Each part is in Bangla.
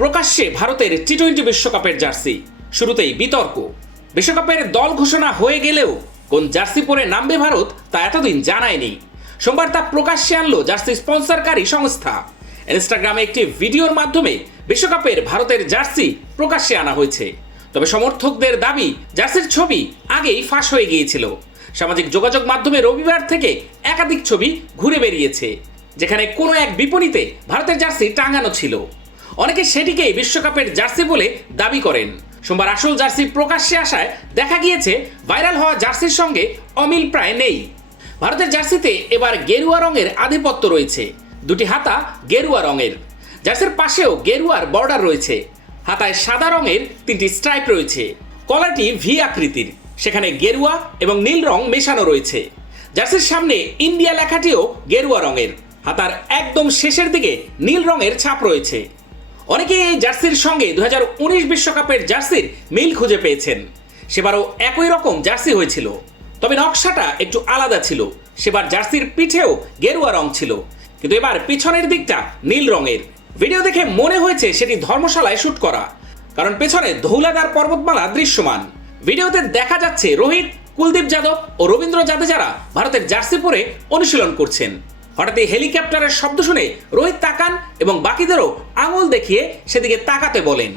প্রকাশ্যে ভারতের টি-20 বিশ্বকাপের জার্সি, শুরুতেই বিতর্ক। বিশ্বকাপের দল ঘোষণা হয়ে গেলেও কোন জার্সি পরে নামবে ভারত তা এতদিন জানায়নি। সোমবার তা প্রকাশ্যে আনলো জার্সি স্পন্সরকারী সংস্থা। ইনস্টাগ্রামে একটি ভিডিওর মাধ্যমে বিশ্বকাপের ভারতের জার্সি প্রকাশ্যে আনা হয়েছে। তবে সমর্থকদের দাবি, জার্সির ছবি আগেই ফাঁস হয়ে গিয়েছিল। সামাজিক যোগাযোগ মাধ্যমে রবিবার থেকে একাধিক ছবি ঘুরে বেরিয়েছে, যেখানে কোনো এক বিপণীতে ভারতের জার্সি টাঙানো ছিল। অনেকে সেটিকে বিশ্বকাপের জার্সি বলে দাবি করেন। সোমবার আসল জার্সি প্রকাশ্যে আসায় দেখা গিয়েছে ভাইরাল হওয়া জার্সির সঙ্গে অমিল প্রায় নেই। ভারতের জার্সিতে এবার গেরুয়া রঙের আধিপত্য রয়েছে। দুটি হাতা গেরুয়া রঙের, জার্সির পাশেও গেরুয়ার বর্ডার রয়েছে। হাতায় সাদা রঙের 3টি স্ট্রাইপ রয়েছে। কলারটি ভি আকৃতির, সেখানে গেরুয়া এবং নীল রং মেশানো রয়েছে। জার্সির সামনে ইন্ডিয়া লেখাটিও গেরুয়া রঙের। হাতার একদম শেষের দিকে নীল রঙের ছাপ রয়েছে। অনেকেই এই জার্সির সঙ্গে 2019 বিশ্বকাপের জার্সির মিল খুঁজে পেয়েছেন। সেবারও একই রকম জার্সি হয়েছিল, তবে নকশাটা একটু আলাদা ছিল। সেবার জার্সির পিঠেও গেরুয়া রং ছিল, কিন্তু এবার পিছনের দিকটা নীল রঙের। ভিডিও দেখে মনে হয়েছে সেটি ধর্মশালায় শুট করা, কারণ পেছনে ধৌলাদার পর্বতমালা দৃশ্যমান। ভিডিওতে দেখা যাচ্ছে রোহিত, কুলদীপ যাদব ও রবীন্দ্র জাদেজারা ভারতের জার্সি পরে অনুশীলন করছেন। হঠাৎই হেলিকপ্টারের শব্দ শুনে রোহিত তাকান এবং বাকিদেরও আঙুল দেখিয়ে সেদিকে তাকাতে বলেন।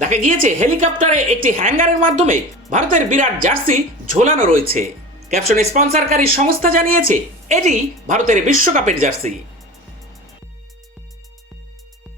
দেখা গিয়েছে হেলিকপ্টারে একটি হ্যাঙ্গারের মাধ্যমে ভারতের বিরাট জার্সি ঝোলানো রয়েছে। ক্যাপশনে স্পন্সরকারী সংস্থা জানিয়েছে এটি ভারতের বিশ্বকাপের জার্সি।